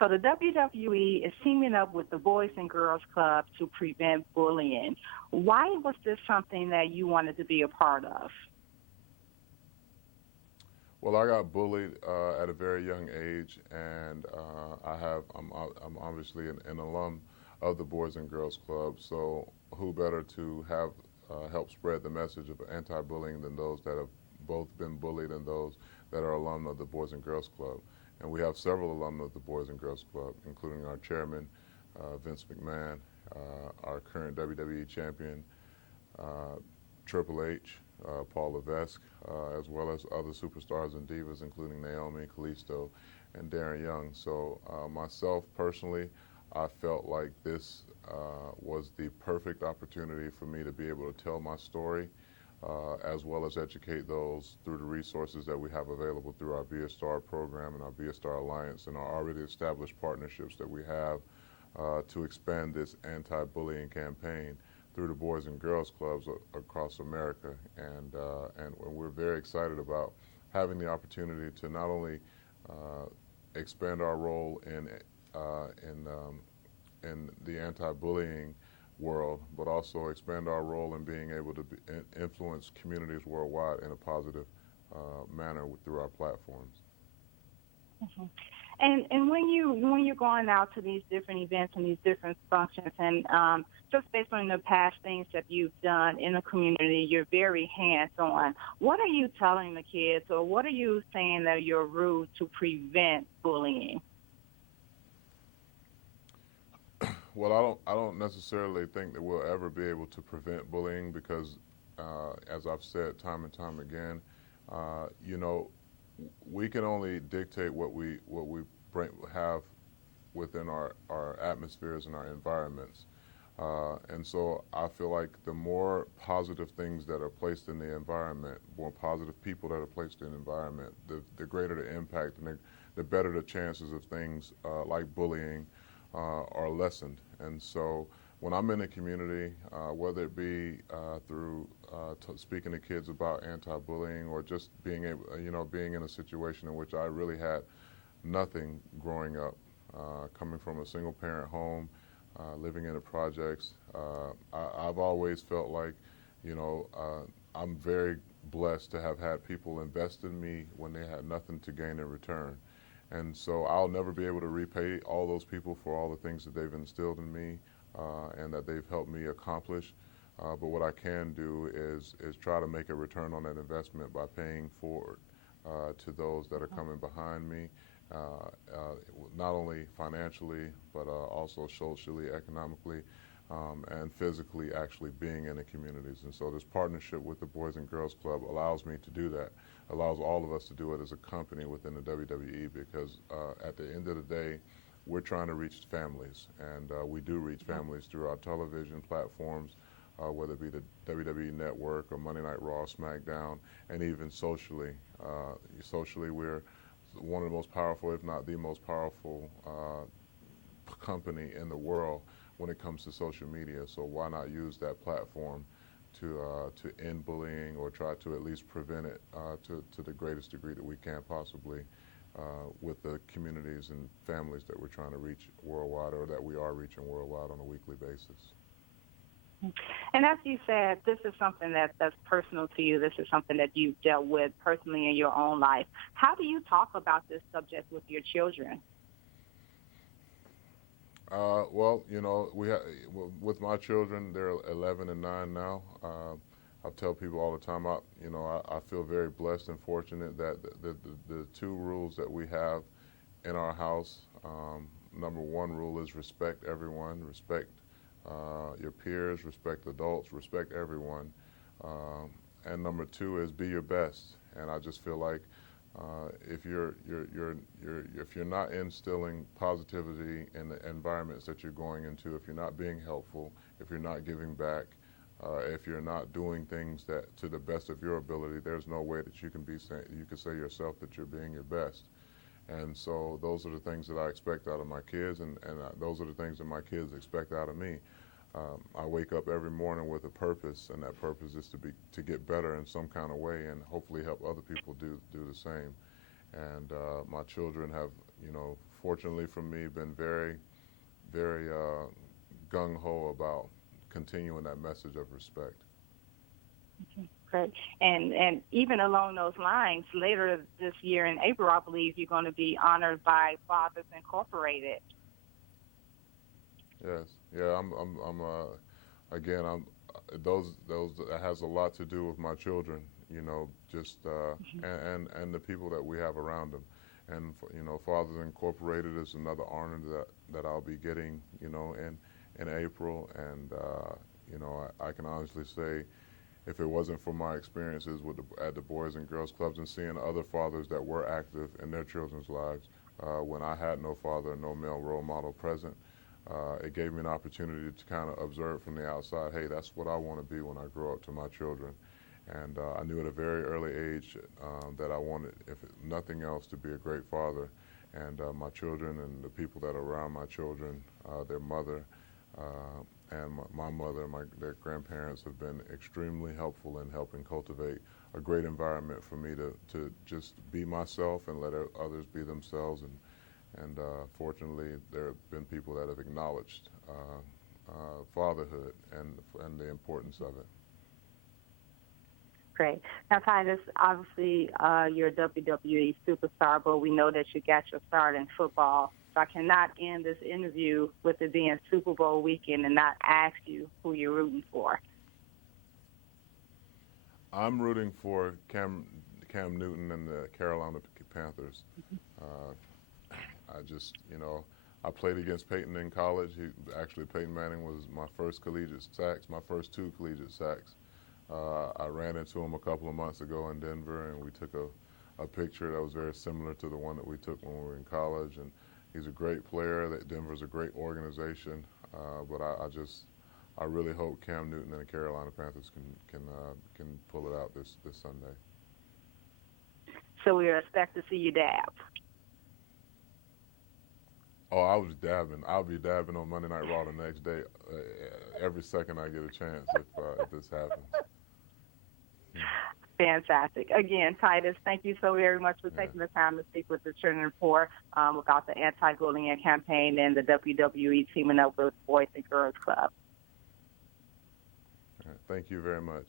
So the WWE is teaming up with the Boys and Girls Club to prevent bullying. Why was this something that you wanted to be a part of? Well, I got bullied at a very young age, and I'm obviously an alum of the Boys and Girls Club. So who better to have help spread the message of anti-bullying than those that have both been bullied and those that are alum of the Boys and Girls Club. And we have several alum of the Boys and Girls Club, including our chairman, Vince McMahon, our current WWE champion, Triple H, Paul Levesque, as well as other superstars and divas, including Naomi, Kalisto, and Darren Young. So myself, personally, I felt like this was the perfect opportunity for me to be able to tell my story, as well as educate those through the resources that we have available through our Be a Star program and our Be a Star Alliance and our already established partnerships that we have to expand this anti-bullying campaign through the Boys and Girls Clubs across America. And we're very excited about having the opportunity to not only expand our role in the anti-bullying world, but also expand our role in being able to influence communities worldwide in a positive manner through our platforms. Mm-hmm. And when you're going out to these different events and these different functions, and just based on the past things that you've done in the community, you're very hands-on. What are you telling the kids, or what are you saying that are your rules to prevent bullying? Well, I don't necessarily think that we'll ever be able to prevent bullying because, as I've said time and time again, we can only dictate what we have within our atmospheres and our environments. And so I feel like the more positive things that are placed in the environment, more positive people that are placed in the environment, the greater the impact and the better the chances of things like bullying are lessened. And so when I'm in a community, whether it be through speaking to kids about anti-bullying or just being able, being in a situation in which I really had nothing growing up, coming from a single-parent home, living in the projects, I've always felt like, I'm very blessed to have had people invest in me when they had nothing to gain in return. And so I'll never be able to repay all those people for all the things that they've instilled in me and that they've helped me accomplish. But what I can do is try to make a return on that investment by paying forward to those that are coming behind me, not only financially, but also socially, economically, and physically actually being in the communities. And so this partnership with the Boys and Girls Club allows me to do that, allows all of us to do it as a company within the WWE, because at the end of the day, we're trying to reach families, and we do reach families through our television platforms, whether it be the WWE Network or Monday Night Raw, SmackDown, and even socially. Socially, we're one of the most powerful, if not the most powerful company in the world when it comes to social media. So why not use that platform to end bullying or try to at least prevent it to the greatest degree that we can possibly with the communities and families that we're trying to reach worldwide, or that we are reaching worldwide on a weekly basis. And as you said, this is something that's personal to you. This is something that you've dealt with personally in your own life. How do you talk about this subject with your children? Well, with my children, they're 11 and 9 now. I tell people all the time, I feel very blessed and fortunate that the two rules that we have in our house, number one rule is respect everyone, respect your peers, respect adults, respect everyone, and number two is be your best. And I just feel like if you're not instilling positivity in the environments that you're going into, if you're not being helpful, if you're not giving back, if you're not doing things that to the best of your ability, there's no way that you can say yourself that you're being your best. And so those are the things that I expect out of my kids, and those are the things that my kids expect out of me. I wake up every morning with a purpose, and that purpose is to get better in some kind of way, and hopefully help other people do the same. And my children have, fortunately for me, been very, very gung-ho about continuing that message of respect. Great. And even along those lines, later this year in April, I believe you're going to be honored by Fathers Incorporated. Yes. Yeah. I'm those that has a lot to do with my children. You know, just and the people that we have around them. And you know, Fathers Incorporated is another honor that I'll be getting. You know, in April, and you know, I can honestly say, if it wasn't for my experiences at the Boys and Girls Clubs and seeing other fathers that were active in their children's lives, when I had no father, no male role model present, it gave me an opportunity to kind of observe from the outside, hey, that's what I want to be when I grow up to my children. And I knew at a very early age that I wanted, if nothing else, to be a great father. And my children and the people that are around my children, their mother, and my mother and their grandparents have been extremely helpful in helping cultivate a great environment for me to just be myself and let others be themselves. And fortunately, there have been people that have acknowledged fatherhood and the importance of it. Great. Now, Titus, obviously you're a WWE superstar, but we know that you got your start in football. So I cannot end this interview with it being Super Bowl weekend and not ask you who you're rooting for. I'm rooting for Cam Newton and the Carolina Panthers. I just, you know, I played against Peyton in college. Peyton Manning was my first collegiate sacks, my first 2 collegiate sacks. I ran into him a couple of months ago in Denver, and we took a picture that was very similar to the one that we took when we were in college. And he's a great player. That Denver's a great organization. But I really hope Cam Newton and the Carolina Panthers can pull it out this Sunday. So we expect to see you dab. Oh, I was dabbing. I'll be dabbing on Monday Night Raw the next day, every second I get a chance if this happens. Fantastic. Again, Titus, thank you so very much for taking the time to speak with the Children Report about the anti-bullying campaign and the WWE teaming up with Boys and Girls Club. All right. Thank you very much.